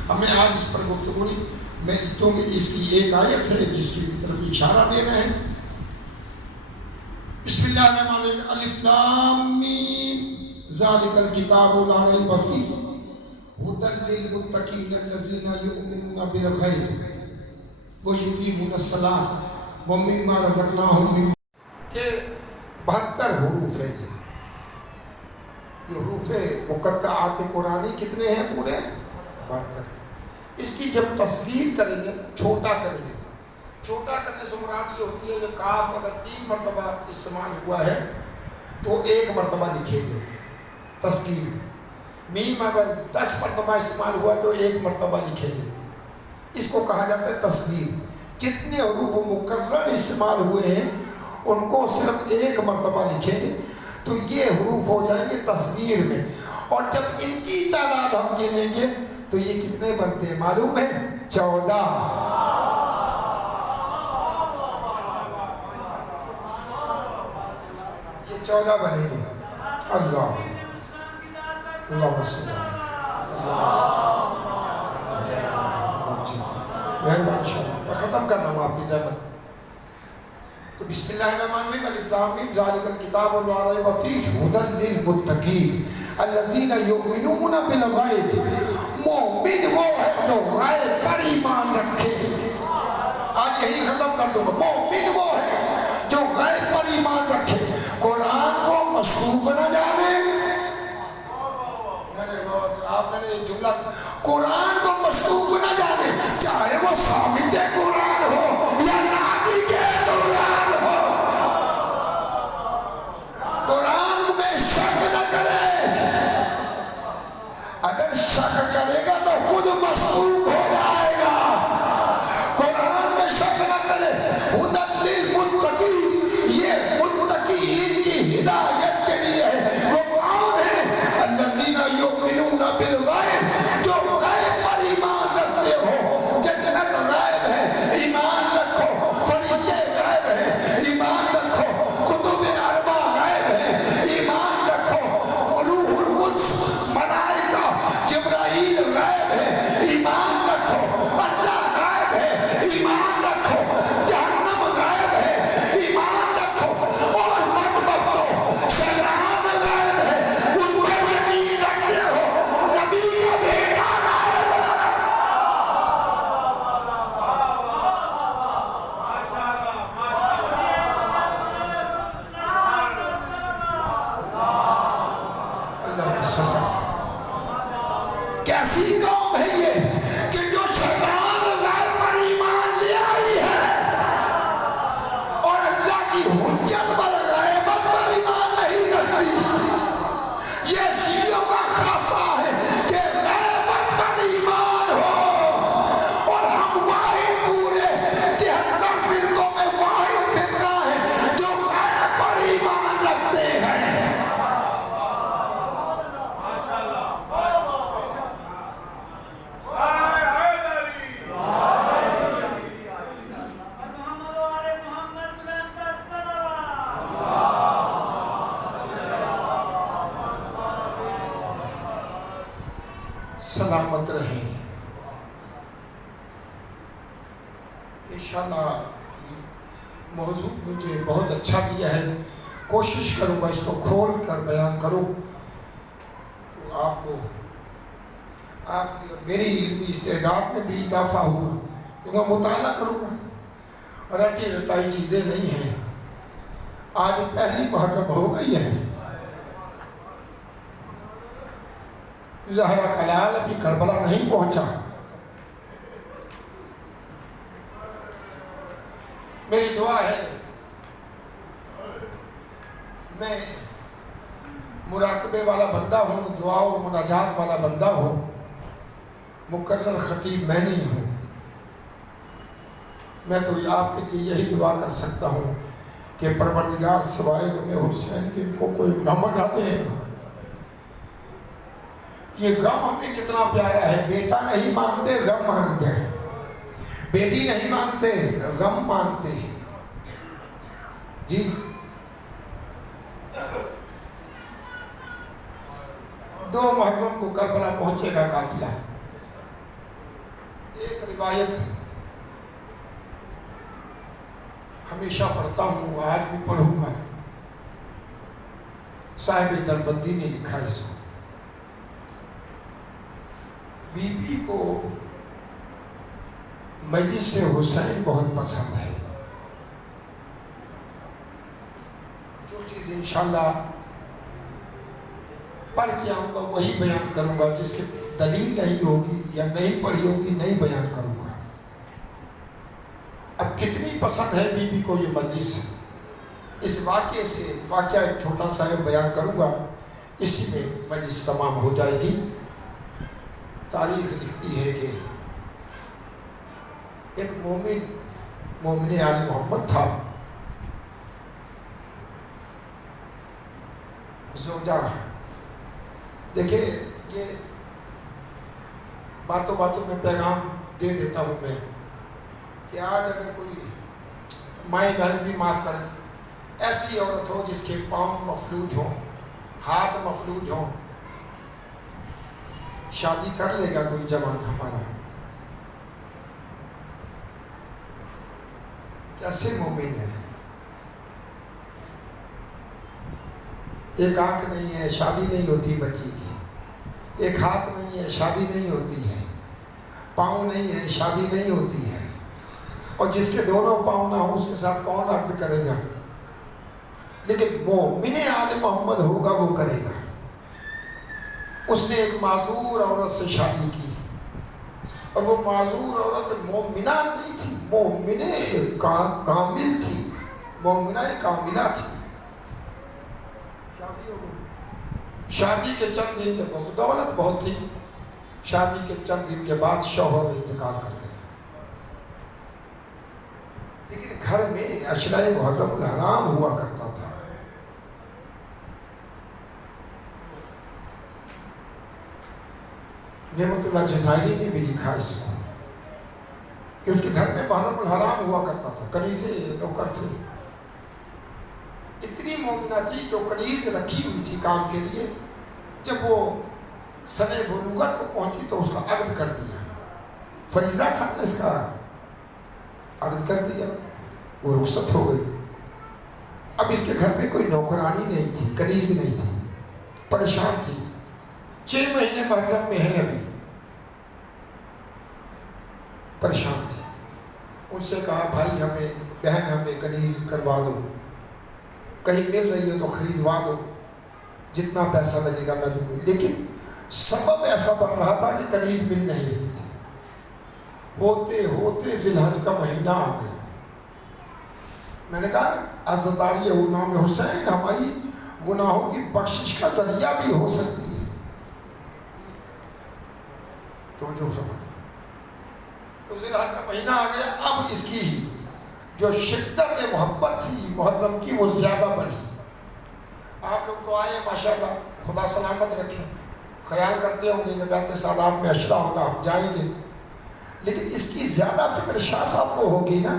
اب میں آج اس پر گفتگو نہیں، میں چونکہ اس کی ایک آیت ہے جس کی طرف اشارہ دینا ہے۔ بسم اللہ الرحمن الرحیم، الف لام میم ذالک الکتاب لا ریب فیہ ہدی للمتقین الذین یؤمنون بالغیب ویقیمون الصلاۃ ومما رزقناہم کہ 72 حروف ہیں یہ حروف مقطعات قرآنی کتنے ہیں پورے 72 اس کی جب تصغیر کریں گے چھوٹا کریں گے چھوٹا کرنے سے مراد یہ ہوتی ہے کہ کاف اگر 3 مرتبہ استعمال ہوا ہے تو 1 مرتبہ لکھیں گے تصغیر میم اگر 10 مرتبہ استعمال ہوا تو 1 مرتبہ لکھیں گے اس کو کہا جاتا ہے تصغیر جتنے حروف مکرر استعمال ہوئے ہیں ان کو صرف 1 مرتبہ لکھیں گے تو یہ حروف ہو جائیں گے تصغیر میں اور جب ان کی تعداد ہم گنیں گے تو یہ کتنے بنتے ہیں معلوم ہے 14 یہ 14 بنے گے اللہ مہربانی میں ختم کر رہا ہوں آپ کی زحمت تو بسم اللہ الرحمن الرحیم الف لام میم ذالک الکتاب لا ریب فیہ ھدی للمتقین الذین یؤمنون بالغیب مومن وہ ہے جو غیب پر ایمان رکھے آج یہی ختم کر دوں گا مومن وہ ہے جو غیب پر ایمان رکھے قرآن کو مشروب نہ جانے میں نے جملہ قرآن کو مشروب نہ جانے چاہے وہ ثابت قرآن ہو یا نادی کے قرآن ہو قرآن میں شک نہ کرے اگر شک کرے گا تو خود مشروب ہو جائے گا قرآن میں شک نہ کرے ہدی للمتقین یہ متقین کی ہدایت کے لیے ہے وہ کون ہے الذین یؤمنون بالغیب جو غیب پر ایمان رکھتے ہو جنت غیب ہے ایمان رکھو فرشتے غیب ہے ایمان رکھو کتب اربع غیب ہے ایمان رکھو روح القدس ملائکہ جبرائیل غیب ہے ایمان رکھو اللہ غیب ہے ایمان رکھو جہنم غیب ہے ایمان رکھو اور بدبختوں شیطان غیب ہے اس پر یقین رکھتے ہو نبی کا بیٹا غیب ہے کیسی قوم ہے یہ کہ جو شیطان غیب پر ایمان لے آئی ہے اور اللہ کی حجت پر غیبت پر ایمان نہیں رکھتی یہ شیعوں کا خاصہ ہے کہ غیبت پر ایمان ہو اور ہم واحد پورے 73 فرقوں میں واحد فرقہ ہے جو غیب پر ایمان رکھتے ہیں سلامت رہیں انشاءاللہ موضوع مجھے بہت اچھا دیا ہے کوشش کروں گا اس کو کھول کر بیان کروں تو آپ کو آپ کی اور میری علمی استعداد میں بھی اضافہ ہوگا کیونکہ مطالعہ کروں گا رٹی رٹائی چیزیں نہیں ہیں آج پہلی محرم ہو گئی ہے زہرا کا لال ابھی کربلا نہیں پہنچا میری دعا ہے میں مراقبے والا بندہ ہوں دعا و مناجات والا بندہ ہوں مقرر خطیب میں نہیں ہوں میں تو آپ کے لیے یہی دعا کر سکتا ہوں کہ پروردگار سوائے غم حسین کے کو کوئی غم نہ دے یہ غم ہمیں کتنا پیارا ہے بیٹا نہیں مانگتے غم مانگتے ہیں بیٹی نہیں مانگتے غم مانگتے ہیں جی دو محرم کو کربلا پہنچے گا قافلہ ایک روایت ہمیشہ پڑھتا ہوں آج بھی پڑھوں گا صاحب دربندی نے لکھا اس کو بی بی کو مجلس حسین بہت پسند ہے. جو چیز انشاءاللہ پڑھ کے آؤں گا وہی بیان کروں گا، جس کی دلیل نہیں ہوگی یا نہیں پڑھی ہوگی نہیں بیان کروں گا. اب کتنی پسند ہے بی بی کو یہ مجلس، اس واقعے سے واقعہ ایک چھوٹا سا بیان کروں گا، اسی میں مجلس تمام ہو جائے گی. تاریخ لکھتی ہے کہ ایک مومن آل محمد تھا. زوجہ، دیکھیں یہ باتوں باتوں میں پیغام دے دیتا ہوں میں کہ آج اگر کوئی مائیں بہن بھی معاف کریں، ایسی عورت ہو جس کے پاؤں مفلوج ہوں، ہاتھ مفلوج ہوں، شادی کر لے گا کوئی جوان ہمارا؟ کیسے مومن ہے؟ ایک آنکھ نہیں ہے شادی نہیں ہوتی بچی کی، ایک ہاتھ نہیں ہے شادی نہیں ہوتی ہے، پاؤں نہیں ہے شادی نہیں ہوتی ہے. اور جس کے دونوں پاؤں نہ ہوں اس کے ساتھ کون عقد کرے گا؟ لیکن مومن آل محمد ہوگا وہ کرے گا. اس نے ایک معذور عورت سے شادی کی، اور وہ معذور عورت مومنہ نہیں تھی، مومنہ کامل تھی، مومنہ کاملہ تھی. شادی ہو گئی. شادی کے چند دن کے بعد، دولت بہت تھی، شادی کے چند دن کے بعد شوہر انتقال کر گئے. لیکن گھر میں عشرہ محرم الحرام ہوا کرتا تھا. نعمت اللہ جزائری نے بھی لکھا اس کو کہ اس کے گھر میں محرم الحرام ہوا کرتا تھا. کنیزیں نوکر تھے. اتنی مومنہ تھی جو کنیز رکھی ہوئی تھی کام کے لیے، جب وہ سنِ بلوغت کو پہنچی تو اس کا عقد کر دیا. فریضہ تھا اس کا، عقد کر دیا، وہ رخصت ہو گئی. اب اس کے گھر میں کوئی نوکرانی نہیں تھی، کنیز نہیں تھی، پریشان تھی. 6 مہینے محرم میں ہیں ابھی، پریشان تھی. ان سے کہا بھائی ہمیں کنیز کروا دو، کہیں مل رہی ہے تو خریدوا دو، جتنا پیسہ لگے گا میں دوں گا. لیکن سبب ایسا بن رہا تھا کہ کنیز مل نہیں رہی تھی. ہوتے ہوتے ذی الحج کا مہینہ آ گیا. میں نے کہا حضرت علی امام حسین ہماری گناہوں کی بخشش کا ذریعہ بھی ہو سکتی ہے. تو جو سمجھ تو ذی الحج کا مہینہ آ گیا. اب اس کی جو شدت محبت تھی محرم کی وہ زیادہ بڑھی. آپ لوگ تو آئے ماشاءاللہ، خدا سلامت رکھیں، خیال کرتے ہوں گے کہ بیت سادات میں عشرہ ہوگا ہم جائیں گے. لیکن اس کی زیادہ فکر شاہ صاحب کو ہوگی نا،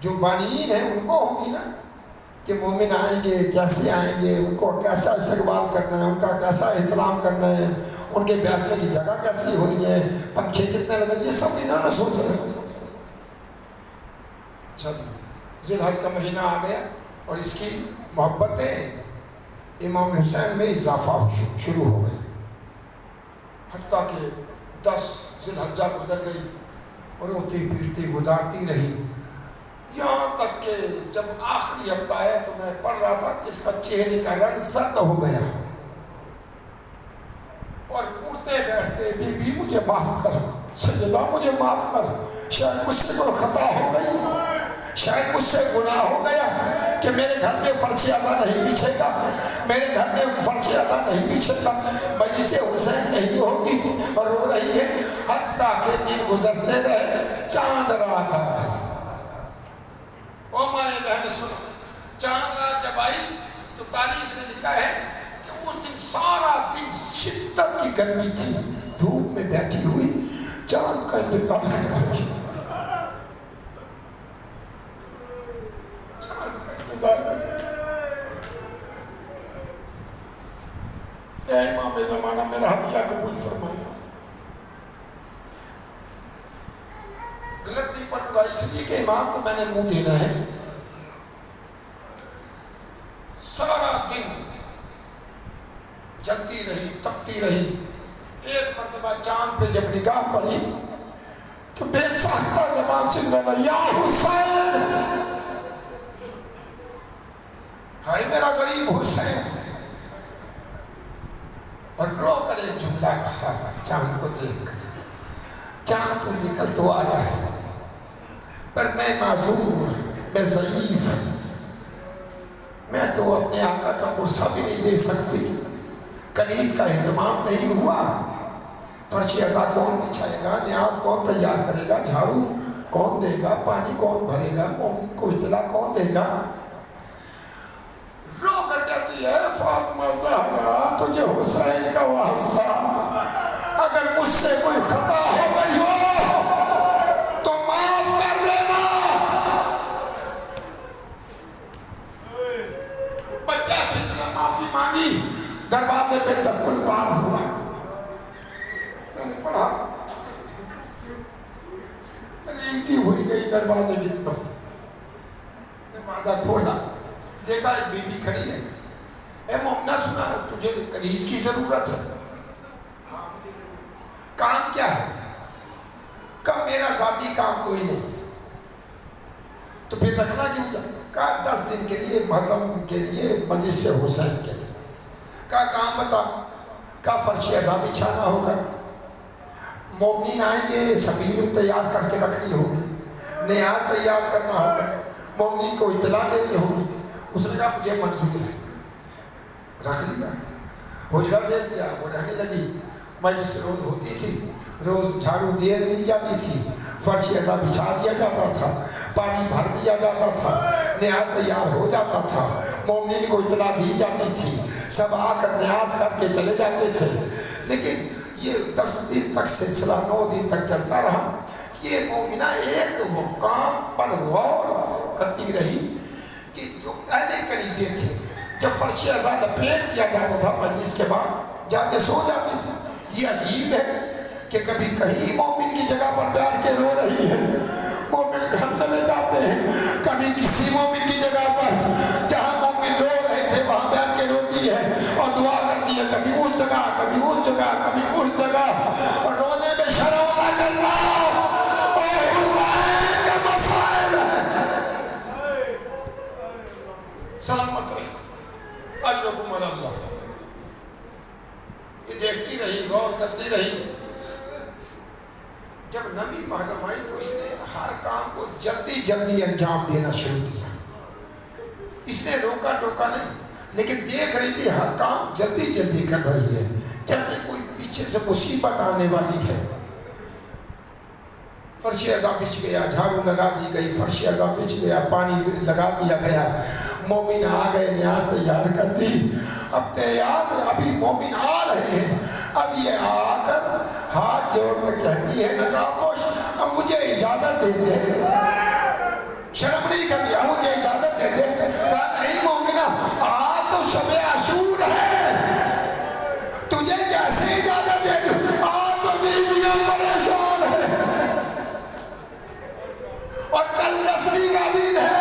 جو بانیین ہیں ان کو ہوگی نا، کہ مومن آئیں گے کیسے آئیں گے، ان کو کیسا استقبال کرنا ہے، ان کا کیسا احترام کرنا ہے، ان کے بیٹھنے کی جگہ کیسی ہونی ہے، پنکھے کتنے لگے، یہ سب انہوں نے سوچ رہے. ذی الحج کا مہینہ آ گیا اور اس کی محبتیں امام حسین میں اضافہ شروع ہو گئی. حتیٰ کہ 10 ذی الحجہ گزر گئی اور روتی پیٹتی گزارتی رہی، یہاں تک کہ جب آخری ہفتہ آیا تو میں پڑھ رہا تھا کہ اس کا چہرے کا رنگ زرد ہو گیا اور اٹھتے بیٹھتے بی مجھے معاف کر، سیدہ مجھے معاف کر، شاید مجھ سے کوئی خطا ہو گئی، شاید مجھ سے گناہ ہو گیا کہ میرے گھر میں فرش ادا نہیں بچھے گا، میرے گھر میں فرش ادا نہیں بچھے گا، مجلس حسین نہیں ہوگی. اور رو رہی ہے. حتیٰ کہ دن گزرتے رہے، چاند رات آ گئی. او مائیں بہن سنو، چاند رات جب آئی تو تاریخ نے لکھا ہے کہ اس دن سارا دن شدت کی گرمی تھی، دھوپ میں بیٹھی ہوئی چاند کا انتظار کر رہی، چاند کا انتظار کر رہی. اے امام زمانہ میرا ہدیہ قبول فرمایا. غلط نہیں پڑھوں گا اس لیے کہ امام کو میں نے منہ دینا ہے. سارا دن جلتی رہی، تپتی رہی، ایک مرتبہ چاند پہ جب نگاہ پڑی تو بے ساختہ زبان سے کہا یا حسین، ہائے میرا غریب حسین، اور رو کر ایک جملہ کہا چاند کو دیکھ کر، چاند تو نکل تو آیا ہے پر میں معذور، میں ضعیف، میں تو اپنے آقا کا پرسہ بھی نہیں دے سکتی، کنیز کا اہتمام نہیں ہوا، فرش عزا کون بچھائے گا، نیاز کون تیار کرے گا، جھاڑو کون دے گا، پانی کون بھرے گا، مومن کو اطلاع کون دے گا؟ رو کر کہتی ہے فاطمہ زہرا تجھے حسین کا واسطہ، اگر مجھ سے کوئی خطا ہو گئی ہو تو معاف کر دینا۔ بچہ سے معافی مانگی، دروازے پہ دکل پار ہوا، میں نے پڑھا ریگتی ہوئی گئی دروازے کی طرف، دروازہ کھولا، دیکھا ایک بی بی کھڑی ہے، اے مومنہ سنا تجھے کنیز کی ضرورت ہے؟ کام کیا ہے؟ کہا میرا ذاتی کام کوئی نہیں، تو پھر رکھنا کیوں جا؟ کہا 10 دن کے لیے محرم کے لیے مجلس سے حسین کے لیے۔ کہا کام بتا؟ کہا فرش عزا بچھانا ہوگا، مومنین آئیں گے سبیل تیار کر کے رکھنی ہوگی، نیاز تیار کرنا ہوگا، مومنین کو اطلاع دینی ہوگی۔ اس نے کہا مجھے منظور ہے، رکھ لیا، حجرہ دے دیا، وہ رہنے لگی، مجلس روز ہوتی تھی، روز جھاڑو دے دی جاتی تھی، فرش عزا بچھا دیا جاتا تھا، پانی بھر دیا جاتا تھا، نیاز تیار ہو جاتا تھا، مومنین کو اطلاع دی جاتی تھی، سب آ کر نیاز کر کے چلے جاتے تھے۔ لیکن یہ 10 دن تک سلسلہ 9 دن تک چلتا رہا کہ یہ مومنہ ایک مقام پر غور کرتی رہی کہ جو اہل کنیزیں تھے جب فرش عزا لپیٹ دیا جاتا تھا مجلس کے بعد جا کے سو جاتی تھی۔ یہ عجیب ہے کہ کبھی کہیں مومن کی جگہ پر بیٹھ کے رو رہی ہے، مومن گھر چلے جاتے ہیں، کبھی کسی مومن کی جگہ پر جہاں مومن رو رہے تھے وہاں بیٹھ کے روتی ہے اور دعا کرتی ہے، کبھی اس جگہ کبھی اس جگہ کبھی اس جگہ، اور رونے میں شرم نہ کرنا، اور حسین کا مسائل سلامت رہے اجرکم اللہ۔ یہ دیکھتی رہی، غور کرتی رہی، جب نبی محرم آئی تو اس نے ہر کام کو جلدی جلدی انجام دینا شروع کیا، اس نے روکا ٹوکا نہیں، لیکن دیکھ رہی تھی ہر کام جلدی جلدی کر رہی ہے، جیسے کوئی پیچھے سے مصیبت آنے والی ہے۔ فرش عزا بچھ گیا، جھاڑو لگا دی گئی، فرش عزا بچھ گیا، پانی لگا دیا گیا، مومن آ گئے، نیاز تیار کر دی، اب تیار، ابھی مومن آ رہے ہیں، اب یہ آ کر ہاتھ جوڑ کر کہتی ہے نقاب پوش اب مجھے اجازت دے دے، شرم نہیں کرنی، اب مجھے اجازت دے دے۔ کہا نہیں مومنہ، آج تو شب عاشور ہے، تجھے کیسے اجازت دے دوں، آج تو بیویاں پریشان ہے اور کل 10ویں کا دن ہے،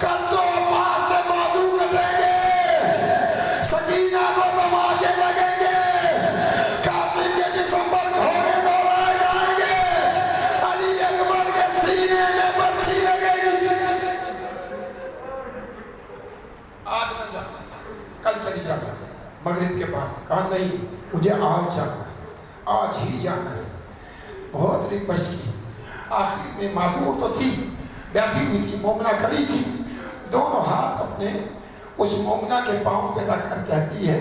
کل تو عباس سے معذور رہیں گے، سکینہ کو تماچے لگیں گے، قاسم کے جسم پر گھوڑے دوڑائے جائیں گے، علی اکبر کے سینے میں برچھی لگے گی۔ آج نہ جاتا، کل چلی جاتا مغرب کے پاس۔ کہا نہیں مجھے آج جانا ہے، آج ہی جانا ہے، بہت ریکویسٹ کی، آخر میں معذور تو تھی، بیٹھی ہوئی تھی، مومنہ کھڑی تھی، دونوں ہاتھ اپنے اس مومنہ کے پاؤں پہ رکھ کر کہتی ہے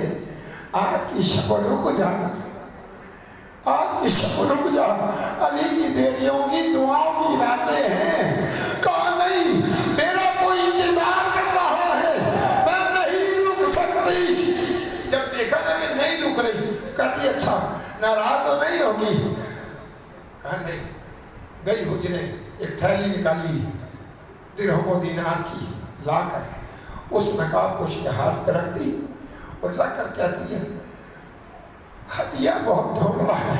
آج کی شب رک جانا، آج کی شب رک جانا، علی کی بیٹیوں کی دعاؤں کی راتیں ہیں۔ کہا نہیں میرا کوئی انتظار کر رہا ہے، میں نہیں رک سکتی۔ جب دیکھا نا کہ نہیں رک رہی، کہتی اچھا ناراض تو نہیں ہوگی؟ کہا نہیں۔ گئی حجرے، ایک تھیلی نکالی درہم و دینار کی، لا کر اس نقاب پوش کے ہاتھ پہ رکھ دی اور رکھ کر کہتی ہے ہدیہ بہت تھوڑا ہے،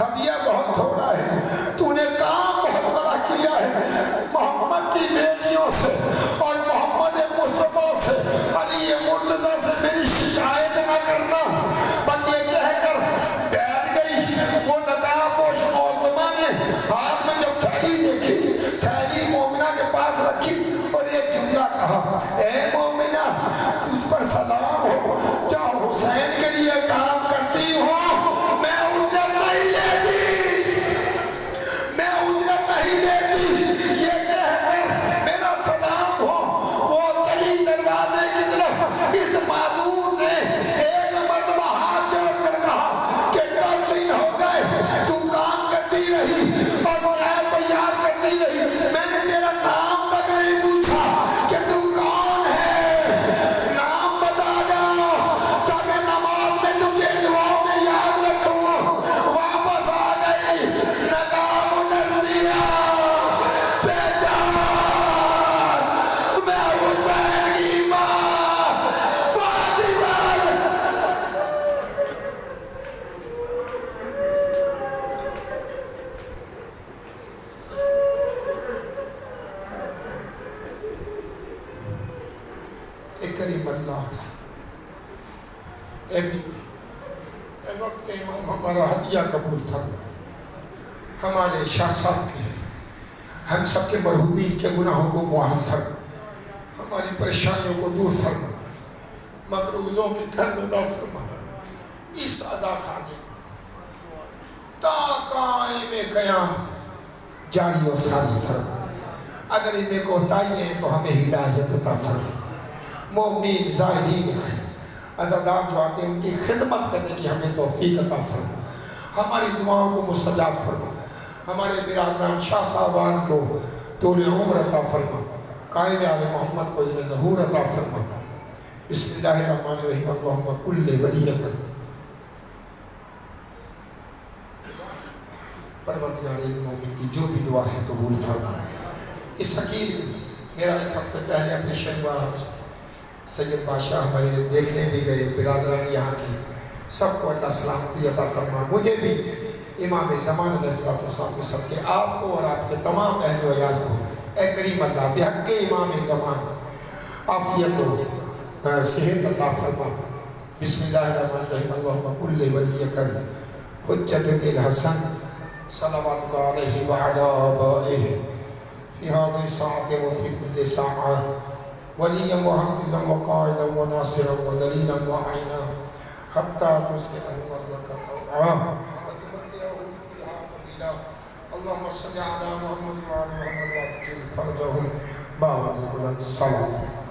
ہدیہ بہت تھوڑا ہے، تو نے کام بہت بڑا کیا ہے، محمد کی بیٹیوں سے اور محمد مصطفیٰ سے، علی مرتضیٰ سے میری شکایت نہ کرنا۔ کریم اللہ کا اے وقت امام ہمارا ہدیہ قبول فرما، ہمارے شاہ صاحب کے ہم سب کے مرحومین کے گناہوں کو معاف فرما، ہماری پریشانیوں کو دور فرما، مقروضوں کی قرض ادا فرما، اس ادا خانے تا قائم قیام جاری و ساری فرما، اگر ان میں کوتاہی ہیں تو ہمیں ہدایت عطا فرما، مومنین زاہدین عزادار جو آتے ہیں ان کی خدمت کرنے کی ہمیں توفیق عطا فرما، ہماری دعاؤں کو مستجاب فرما، ہمارے برادران شاہ صاحبان کو طول عمر عطا فرما، قائد آل محمد کو ذل ظہور عطا فرما۔ بسم اللہ الرحمن الرحیم، اللہم کل ولیک پروردگار مومن کی جو بھی دعا ہے قبول فرما۔ اس حقیق میرا ایک ہفتے پہلے اپنے شنواہ سید بادشاہ ہمارے دیکھنے بھی گئے، برادران یہاں کی سب کو اللہ سلامتی عطا فرما، مجھے بھی امام زمان علیہ السلام کے سب کے آپ کو اور آپ کے تمام اہل و عیال کو اے کریم اللہ بحق امام زمان عافیت و صحت عطا فرما۔ بسم اللہ الرحمن الرحیم، اللہم کل ولیک حجت ابن الحسن صلوات علیہ وعلی آبائہ فی هذه الساعة وفي كل ساعة وليا وحافظا وقائدا وناصرا ودليلا وعينا حتى تصلح مرزقا طوعا وتمتعه فيها طويلا اللهم صل على محمد وعلى محمد وعجل فرجهم ما وزقنا الصلاة